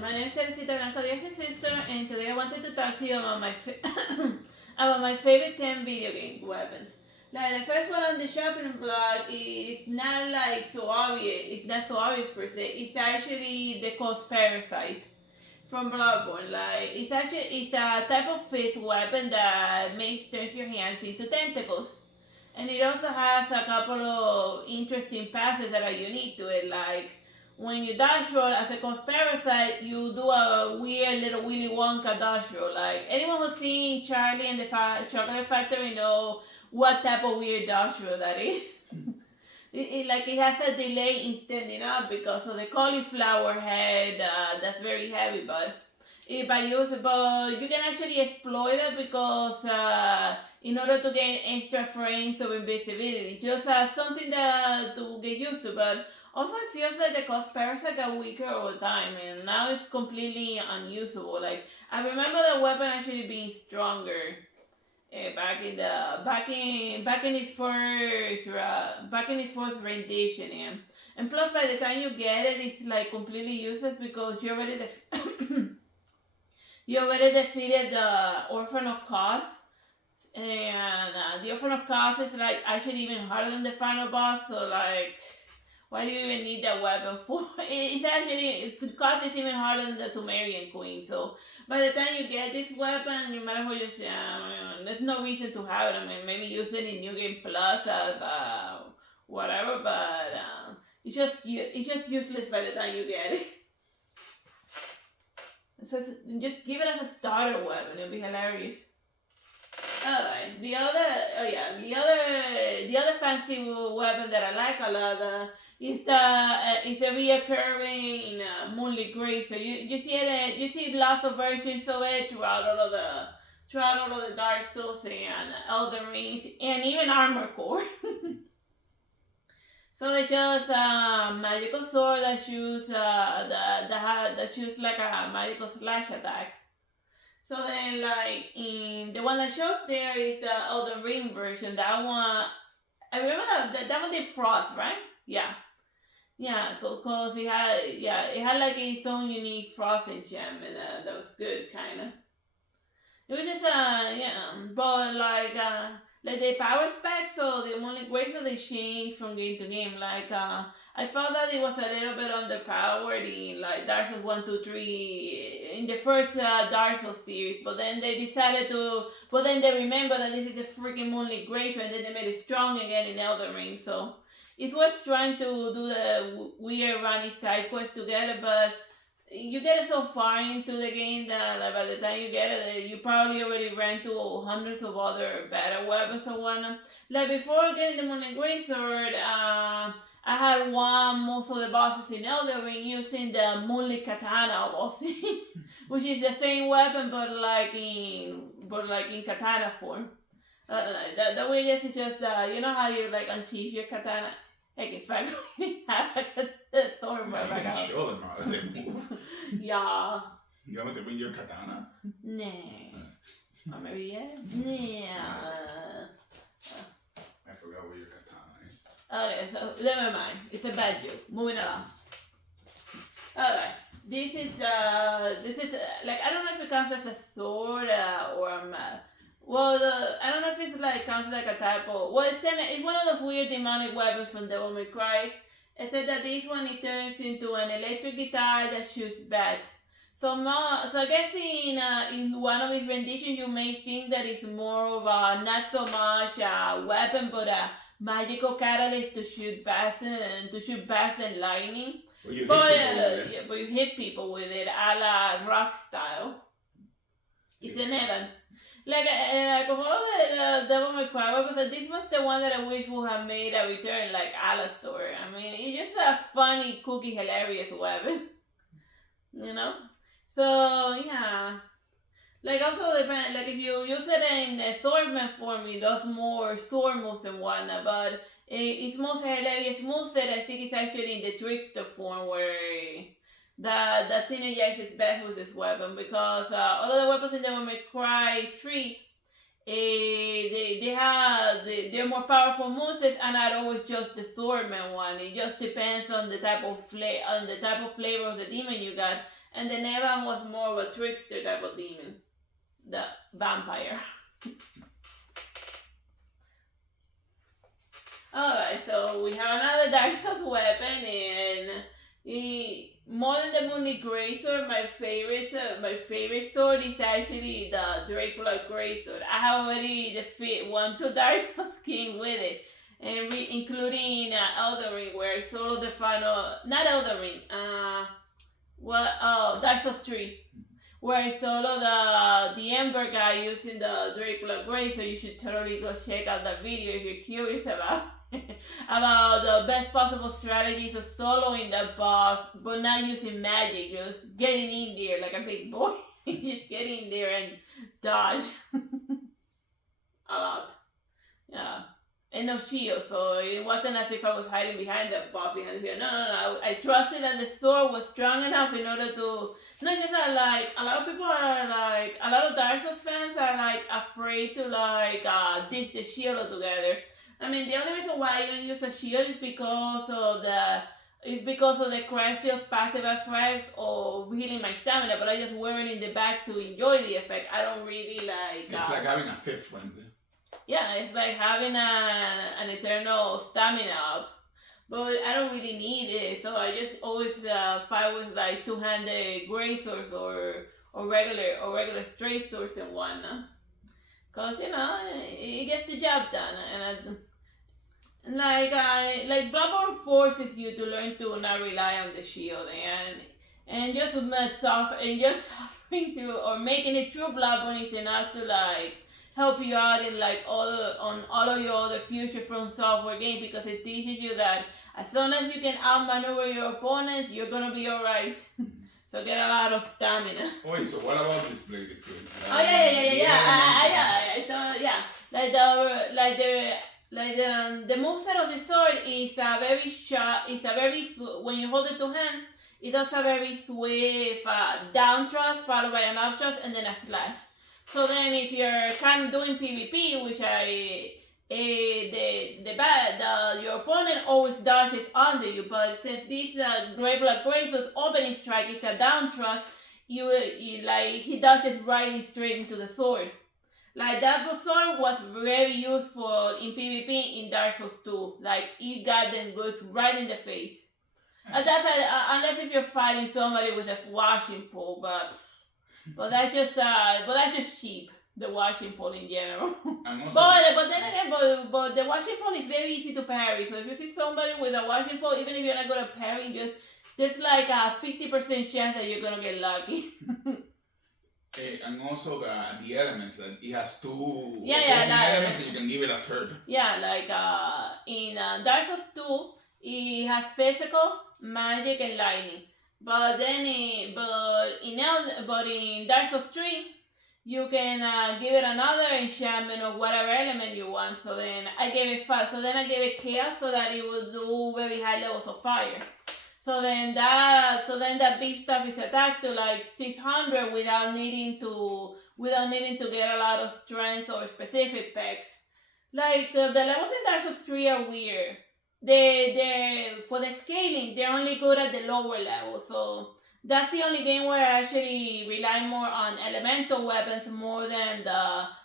My name is Artsy Sister, and today I wanted to talk to you about my about my favorite 10 video game weapons. Like the first one on the shopping blog is not like so obvious. It's not so obvious per se. It's actually the Coast Parasite from Bloodborne. Like it's a type of fist weapon that turns your hands into tentacles. And it also has a couple of interesting passes that are unique to it. Like when you dash roll as a Coast Parasite, you do a weird little Willy Wonka dash roll. Like anyone who's seen Charlie and the Chocolate Factory know what type of weird dash roll that is. It has a delay in standing up because of the cauliflower head that's very heavy, but you can actually exploit it because in order to gain extra frames of invisibility, just something that to get used to. But also, it feels like the Coast Parasite got weaker over time, and now it's completely unusable. Like I remember the weapon actually being stronger back in its first rendition, and plus by the time you get it, it's like completely useless because you already defeated the Orphan of Cos, and the Orphan of Cos is like actually even harder than the final boss. So like, why do you even need that weapon for? Cos is even harder than the Sumerian Queen. So by the time you get this weapon, you might as well just there's no reason to have it. I mean, maybe use it in New Game Plus as whatever, but it's just useless by the time you get it. So just give it as a starter weapon. It'll be hilarious. Alright, the other fancy weapon that I like a lot is a reoccurring Moonlit Grace. So you see lots of versions of it throughout all of the Dark Souls and Elden Rings and even Armored Core. So it's just a magical sword that shoots like a magical slash attack. So then, like in the one that shows there is the Elden Ring version. That one, I remember that one did frost, right? Yeah, cause it had like its own unique frost enchant, and that was good, kind of. It was just but like the power specs, so the only ways that they change from game to game. Like I felt that it was a little bit underpowered in like Dark Souls 1, 2, 3 in the first Dark Souls series, but then they remember that this is the freaking Moonlit Grace, and then they made it strong again in Elden Ring. So it's worth trying to do the weird running side quest together, but you get it so far into the game that like, by the time you get it, you probably already ran to hundreds of other better weapons and whatnot. Like before getting the Moonlit Great Sword, I had won most of the bosses in Elden Ring using the Moonlit Katana boss, which is the same weapon but like in katana form. The weirdest is just you know how you like unsheath your katana. Like in fact, we have a thorn right now. You can show them how they move. Yeah. You want to bring your katana? Nah. Or maybe yeah. Yeah. I forgot what your katana is. Okay, so never mind. It's a bad joke. Moving along. Alright. This is like I don't know if it counts as a sword or a map. Well, I don't know if it's like counts like a type of. Well, it's one of those weird demonic weapons from Devil May Cry. It said that this one it turns into an electric guitar that shoots bats. So I guess in one of his renditions you may think that it's more of a not so much a weapon but a magical catalyst to shoot bats and lightning. But you hit people with it, a la rock style. It's an Evan. Like of all the Devil May Cry weapons, this was the one that I wish would have made a return, like Alastor. I mean, it's just a funny, kooky, hilarious weapon, you know. So yeah, like also depend. Like if you use it in the swordman form, it does more sword moves and whatnot. But its most hilarious moveset, I think, is actually in the trickster form where that synergizes best with this weapon because all of the weapons in Devil May Cry 3 they're more powerful moves and not always just the swordman one. It just depends on the type of flavor of the demon you got. And the Nevan was more of a trickster type of demon, the vampire. Alright, so we have another Dark Souls weapon, and more than the Moonlit Greatsword, my favorite sword is actually the Dracula Greatsword. I have already defeated 2 Dark Souls King with it, and including Elden Ring, where I solo the final, not Elden Ring, Dark Souls 3. Where I solo the Ember guy using the Dracula Greatsword. So you should totally go check out that video if you're curious about about the best possible strategies of soloing the boss, but not using magic, just getting in there like a big boy. Just get in there and dodge. A lot. Yeah. And no shield, so it wasn't as if I was hiding behind the boss behind the shield. No. I trusted that the sword was strong enough in order to. Not just that, like, a lot of people are like, a lot of Dark Souls fans are like afraid to like ditch the shield altogether. I mean, the only reason why I don't use a shield is because of the crash shield's passive effect of healing my stamina, but I just wear it in the back to enjoy the effect. I don't really like. It's like having a fifth friend. Yeah, it's like having an eternal stamina up, but I don't really need it, so I just always fight with like 2-handed great swords or regular straight swords and whatnot. Cause it gets the job done, and like Bloodborne forces you to learn to not rely on the shield and just suffering through or making it through Bloodborne is enough to like help you out in like all of your other future From Software games, because it teaches you that as long as you can outmaneuver your opponents, you're gonna be alright. So get a lot of stamina. Wait, so what about this blade is good? The moveset of the sword is when you hold it to hand, it does a very swift down thrust followed by an up thrust and then a slash. So then if you're kind of doing PvP, which your opponent always dodges under you, but since this Dracula Greatsword's opening strike is a down thrust, he dodges right straight into the sword. Like that sword was very useful in PvP in Dark Souls 2. Like it got them good right in the face. And that's unless if you're fighting somebody with a washing pole, but that's just cheap. The washing pole in general. But then again, but the washing pole is very easy to parry. So if you see somebody with a washing pole, even if you're not good at parrying, there's like a 50% chance that you're gonna get lucky. And also the elements, that it has 2 elements, and you can give it a third. Yeah, like in Dark Souls 2, it has physical, magic, and lightning. But in Dark Souls 3, you can give it another enchantment of whatever element you want. So then I gave it fire. So then I gave it chaos so that it would do very high levels of fire. So then that big stuff is attacked to like 600 without needing to get a lot of strength or specific pecks. Like the levels in Dark Souls 3 are weird. They for the scaling, they're only good at the lower level. So that's the only game where I actually rely more on elemental weapons more than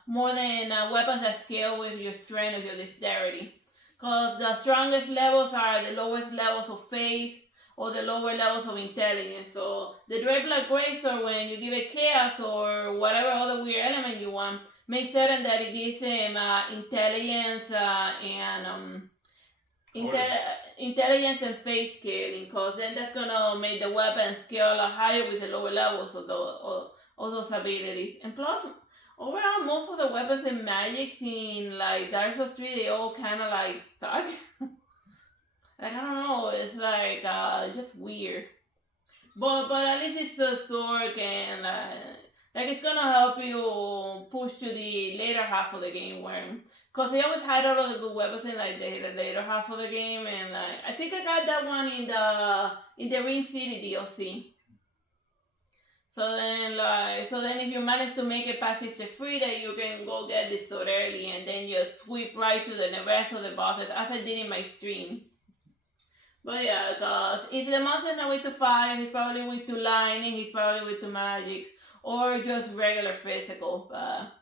weapons that scale with your strength or your dexterity. Because the strongest levels are the lowest levels of faith or the lower levels of intelligence. So the Dracula Greatsword, when you give it chaos or whatever other weird element you want, make certain that it gives him intelligence intelligence and face scaling, because then that's gonna make the weapon scale a lot higher with the lower levels of those abilities. And plus, overall, most of the weapons and magics in like Dark Souls 3, they all kind of like suck. Like I don't know, it's like just weird. But at least it's the sword and like it's gonna help you push to the later half of the game where. Because they always hide all of the good weapons in like the later half of the game, and I think I got that one in the Ring City DLC. So then if you manage to make it past Sister Frida, you can go get the sword early and then just sweep right to the rest of the bosses, as I did in my stream. But yeah, because if the monster's not weak to fire, he's probably weak to lightning, he's probably weak to magic, or just regular physical. But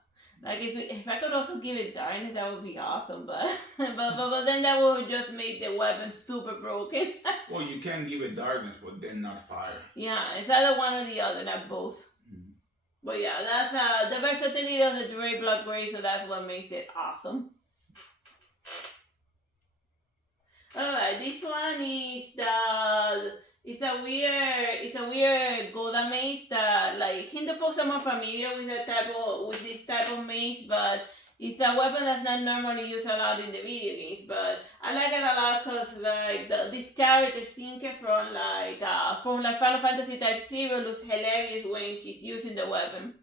like if I could also give it darkness, that would be awesome. But but then that would just make the weapon super broken. Well, you can give it darkness, but then not fire. Yeah, it's either one or the other, not both. Mm-hmm. But yeah, that's the versatility of the Dre Blood Gray, so that's what makes it awesome. Alright, this one is it's a weird Golda maze that like Hindu folks are more familiar with this type of maze, but it's a weapon that's not normally used a lot in the video games. But I like it a lot because like this character Sinke from Final Fantasy Type 0 looks hilarious when she's using the weapon.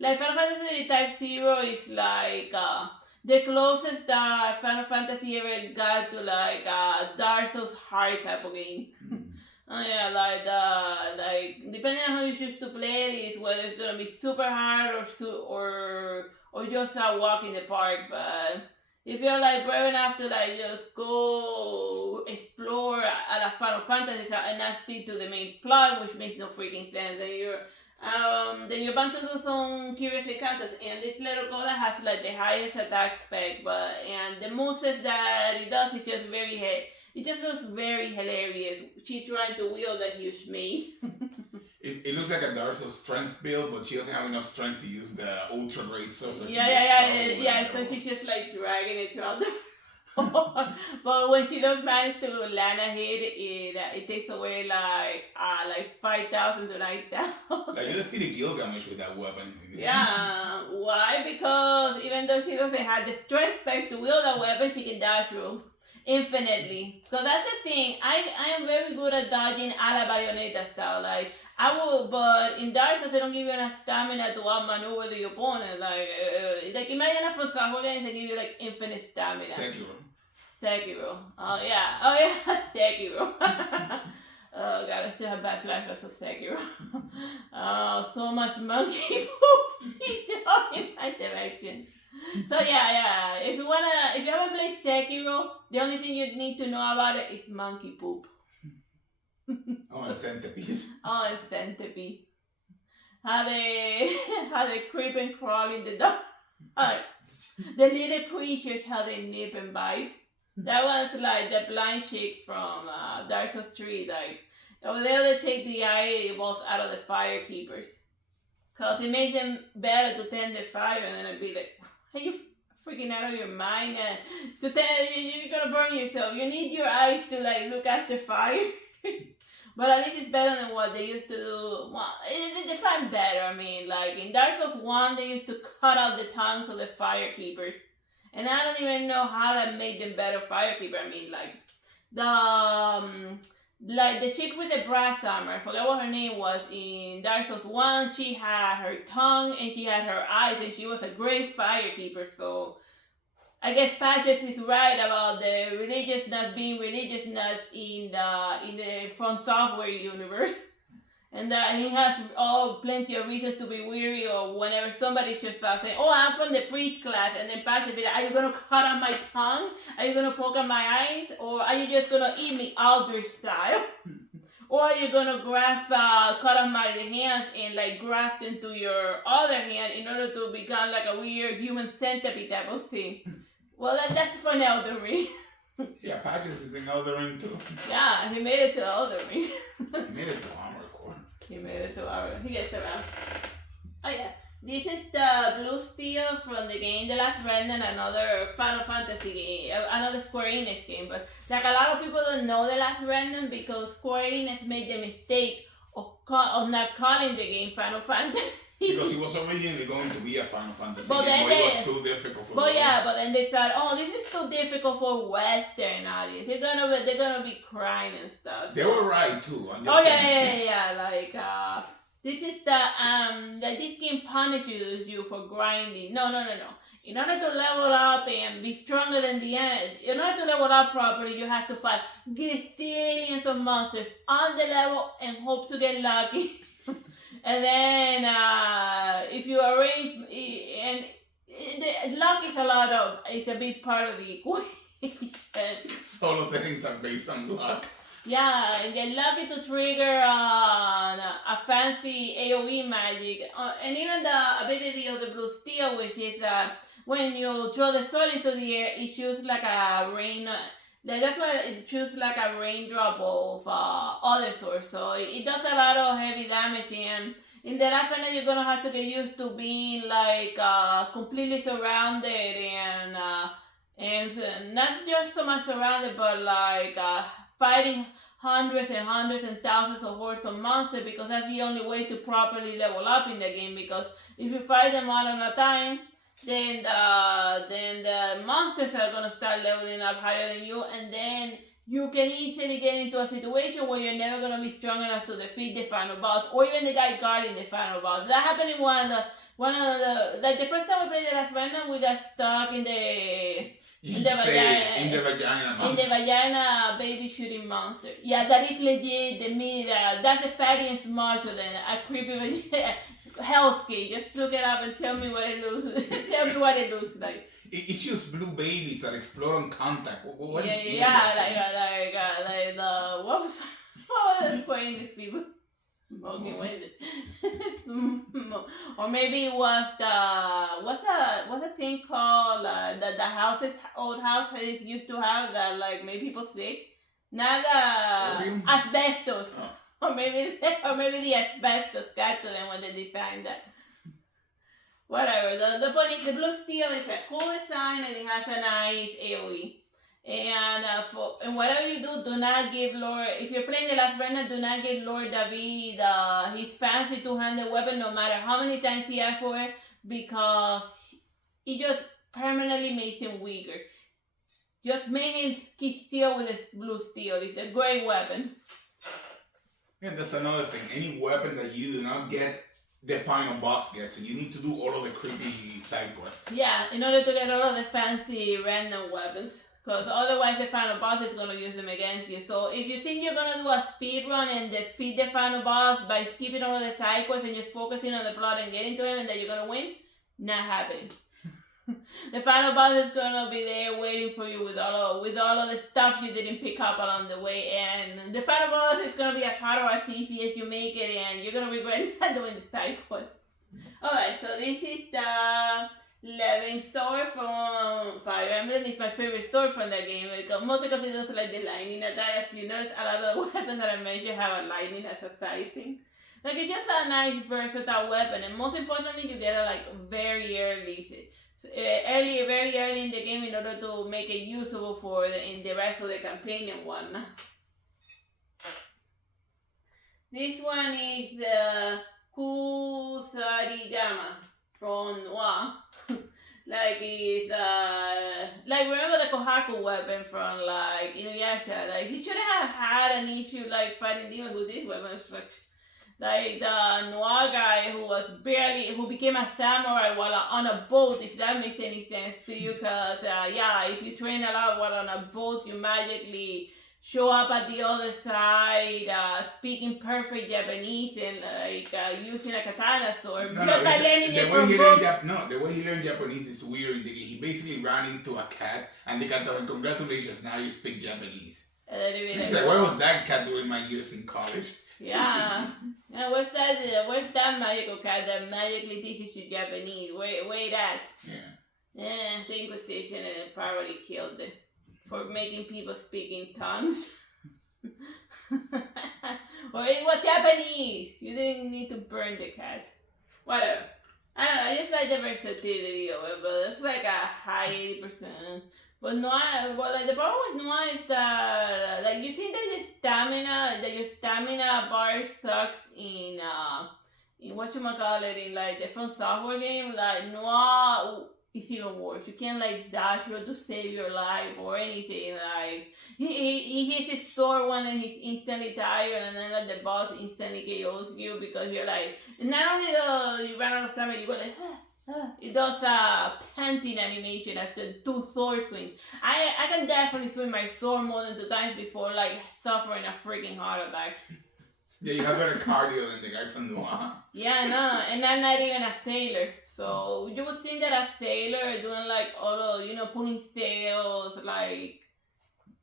Like Final Fantasy Type 0 is like the closest that Final Fantasy ever got to like Dark Souls hard type of game. Yeah, like depending on how you choose to play it, is whether it's gonna be super hard or just a walk in the park. But if you're like brave enough to like just go explore a la Final Fantasy and not stick to the main plot, which makes no freaking sense, then you're bound to do some curious encounters. And this little Golda has like the highest attack spec, and the moveset that it does is just it just looks very hilarious. She's trying to wield that huge mace. It looks like a Dark Souls strength build, but she doesn't have enough strength to use the ultra great sword. So so she's just like dragging it throughout the floor. But when she does manage to land a hit, it takes away like 5,000 to 9,000. Like you defeated Gilgamesh with that weapon. Yeah, why? Because even though she doesn't have the strength spec to wield that weapon, she can dash through infinitely. Because that's the thing. I am very good at dodging a la Bayonetta style. Like I will, but in Dark Souls they don't give you enough stamina to outmaneuver the opponent. Like imagine for some games they give you like infinite stamina. Sekiro. Oh yeah, Sekiro. Oh god, I still have bad flashbacks of Sekiro. Oh, so much monkey poop in my direction. So yeah. If you haven't played Sekiro, the only thing you need to know about it is monkey poop. And centipedes. And centipede. How they creep and crawl in the dark. The little creatures, how they nip and bite. That was like the blind chick from Dark Souls 3. Like over there, they take the eyeballs out of the fire keepers, cause it makes them better to tend the fire, and then it'd be like, are you freaking out of your mind? You're gonna burn yourself. You need your eyes to like look at the fire. But at least it's better than what they used to do. Well, they find better. I mean, like in Dark Souls 1, they used to cut out the tongues of the fire keepers. And I don't even know how that made them better firekeeper. I mean, the chick with the brass armor, I forgot what her name was in Dark Souls 1. She had her tongue and she had her eyes, and she was a great firekeeper. So I guess Patches is right about the religiousness being religiousness in the From Software universe. And he has plenty of reasons to be weary, or whenever somebody just starts saying, oh, I'm from the priest class, and then Patch will be like, are you going to cut out my tongue? Are you going to poke out my eyes? Or are you just going to eat me Aldrich style? Or are you going to cut out my hands and like graft into your other hand in order to become like a weird human centipede type of thing? Well, that's for Elden Ring. Yeah, Patches is in Elden Ring too. Yeah, he made it to Elden Ring. He made it to Armor Core. He made it to Armor. He gets around. Oh yeah, this is the blue steel from the game The Last Remnant, another Final Fantasy game, another Square Enix game. But like a lot of people don't know The Last Remnant because Square Enix made the mistake of not calling the game Final Fantasy. Because it was originally going to be a Final Fantasy game, but it was too difficult for but then they thought, oh, this is too difficult for Western audience. They're gonna be crying and stuff. They were right too. Like this is that this game punishes you for grinding. No. In order to level up and be stronger than the end, in order to level up properly, you have to fight gazillions of monsters on the level and hope to get lucky. And then if you arrange, and luck is it's a big part of the equation. Solo things are based on luck. Yeah, and get lucky to trigger a fancy AoE magic. And even the ability of the blue steel, which is when you throw the sword into the air, it shoots like a rain. That's why it shoots like a raindrop of other swords. So it does a lot of heavy damage. And in the last one, you're gonna have to get used to being like completely surrounded and not just so much surrounded, but like fighting hundreds and hundreds and thousands of hordes of monsters, because that's the only way to properly level up in the game. Because if you fight them one at a time, then the monsters are gonna start leveling up higher than you, and then you can easily get into a situation where you're never gonna be strong enough to defeat the final boss, or even the guy guarding the final boss. That happened in one of the first time we played the last Venom, we got stuck in the vagina baby shooting monster. Yeah, that is legit. That's the fattiest monster than a creepy vagina. Health kit. Just look it up and tell me what it looks. Tell me what it looks like. It shoots blue babies that explode on contact. What is like the what was playing these people smoking with it? Or maybe it was what's the thing called the old houses used to have that like made people sick. Not asbestos. Oh. Or maybe the asbestos got to them when they designed that. Whatever. The point is, the blue steel is a cool design and it has a nice AoE. And whatever you do not give Lord. If you're playing the last Reina, do not give Lord David his fancy two-handed weapon, no matter how many times he asks for it, because it just permanently makes him weaker. Just make him keep still with his blue steel. It's a great weapon. Yeah, that's another thing. Any weapon that you do not get, the final boss gets. So you need to do all of the creepy side quests. Yeah, in order to get all of the fancy random weapons. Because otherwise the final boss is going to use them against you. So if you think you're going to do a speed run and defeat the final boss by skipping all of the side quests and just focusing on the plot and getting to him and that you're going to win, not happening. The final boss is gonna be there waiting for you with all of the stuff you didn't pick up along the way, and the final boss is gonna be as hard or as easy as you make it, and you're gonna regret not doing the side quest. Alright, so this is the Levin sword from Fire Emblem. It's my favorite sword from that game, mostly because it doesn't like the lightning attack. As you notice, a lot of the weapons that I mentioned have a lightning as a side thing. Like, it's just a nice versatile weapon, and most importantly, you get it like very early. Very early in the game in order to make it usable for in the rest of the campaign and whatnot. This one is the Kusarigama from Noir. Like it's like remember the Kohaku weapon from like Inuyasha. Like he shouldn't have had an issue like fighting demons with this weapon. Like the Noir guy who became a samurai while on a boat, if that makes any sense to you, because if you train a lot while on a boat, you magically show up at the other side speaking perfect Japanese and like using a katana sword. The way he learned Japanese is weird. He basically ran into a cat and the cat went, "Congratulations, now you speak Japanese." He's like, "What was that cat doing my years in college?" Yeah. And where's that magical cat that magically teaches you Japanese? Wait that. Yeah, the Inquisition probably killed it for making people speak in tongues. Or it was Japanese. You didn't need to burn the cat. Whatever. I don't know, I just like the versatility of it, but it's like a high 80%. But Noir, the problem with Noir is that, like, you think that your stamina bar sucks in whatchamacallit, in, like, the From Software game. Like, Noir is even worse. You can't, like, dash roll to save your life or anything. Like, he hits his sword one and he's instantly tired, and then, like, the boss instantly KOs you because you're, like, not only do you run out of stamina, you go, like, it does a panting animation after 2 sword swings. I can definitely swing my sword more than 2 times before like suffering a freaking heart attack. Yeah, you have better cardio than the guy from Noir. Yeah, no, and I'm not even a sailor. So you would think that a sailor doing like all of, pulling sails, like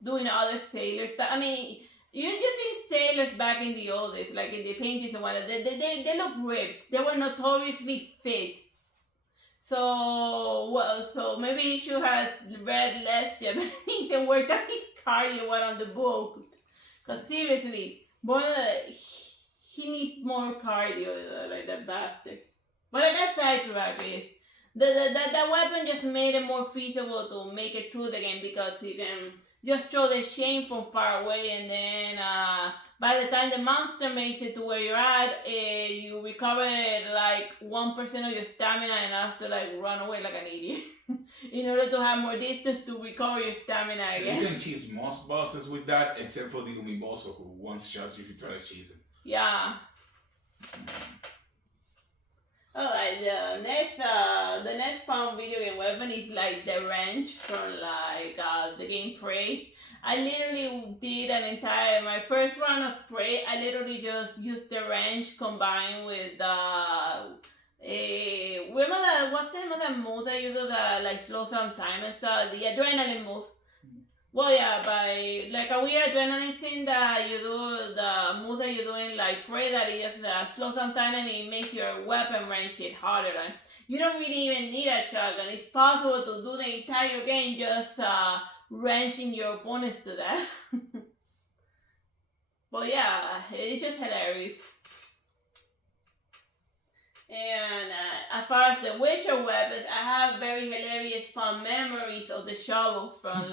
doing other sailor stuff. I mean, you just seen sailors back in the old days, like in the paintings and whatnot. They look ripped. They were notoriously fit. So maybe he should have read less Japanese and worked on his cardio while on the boat. Cause seriously, boy, he needs more cardio, like that bastard. But that's sidetrack is that weapon just made it more feasible to make it through the game because you can just throw the chain from far away, and then by the time the monster makes it to where you're at, you recover like 1% of your stamina enough to like run away like an idiot in order to have more distance to recover your stamina again. You can cheese most bosses with that, except for the Umiboso, who once shots you if you try to cheese him. Yeah. Alright, the next fun video game weapon is like the wrench from like the game Prey. I literally did my first run of Prey, I literally just used the wrench combined with what's the name of that move that you do that like slows down time and stuff? The adrenaline move. Well, yeah, by like a weird adrenaline thing that you do, the move that you do in like Prey that it just slows down time and it makes your weapon range hit harder. And you don't really even need a shotgun. It's possible to do the entire game just wrenching your opponents to that. But yeah, it's just hilarious. And as far as the Witcher weapons, I have very hilarious fun memories of the shovel from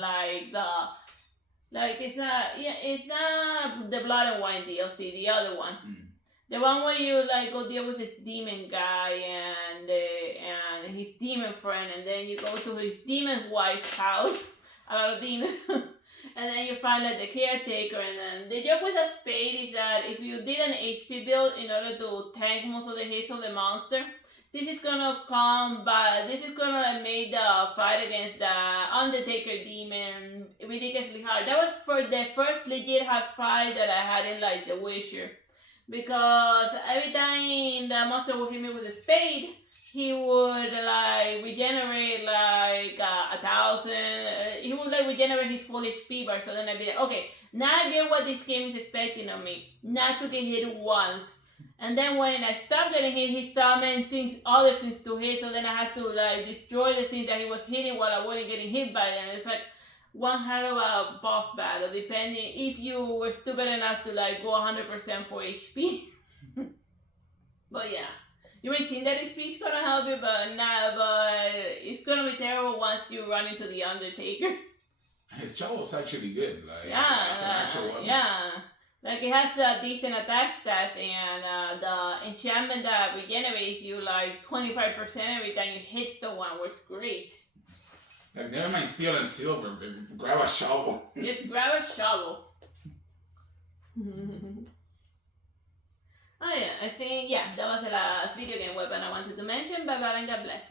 it's not the Blood and Wine DLC, the other one. The one where you like go deal with this demon guy and his demon friend, and then you go to his demon wife's house, a lot of demons. And then you find like the caretaker, and then the joke with a spade is that if you did an HP build in order to tank most of the hits of the monster, this is gonna like make the fight against the Undertaker demon ridiculously hard. That was for the first legit hard fight that I had in like The Witcher. Because every time the monster would hit me with a spade, he would like regenerate like 1,000. He would like regenerate his full HP bar. So then I'd be like, okay, now I get what this game is expecting of me, not to get hit once. And then when I stopped getting hit, he summoned other things to hit. So then I had to like destroy the things that he was hitting while I wasn't getting hit by them. It's like one hell of a boss battle, depending if you were stupid enough to like go 100% for HP. But yeah, you may think that HP is gonna help you, but it's gonna be terrible once you run into the Undertaker. His shovel's actually good. Like, yeah, yeah. Like it has a decent attack stat, and the enchantment that regenerates you like 25% every time you hit someone works great. Like, never mind steel and silver, grab a shovel. Just grab a shovel. Oh yeah, I think, that was the last video game weapon I wanted to mention. Bye bye and God bless.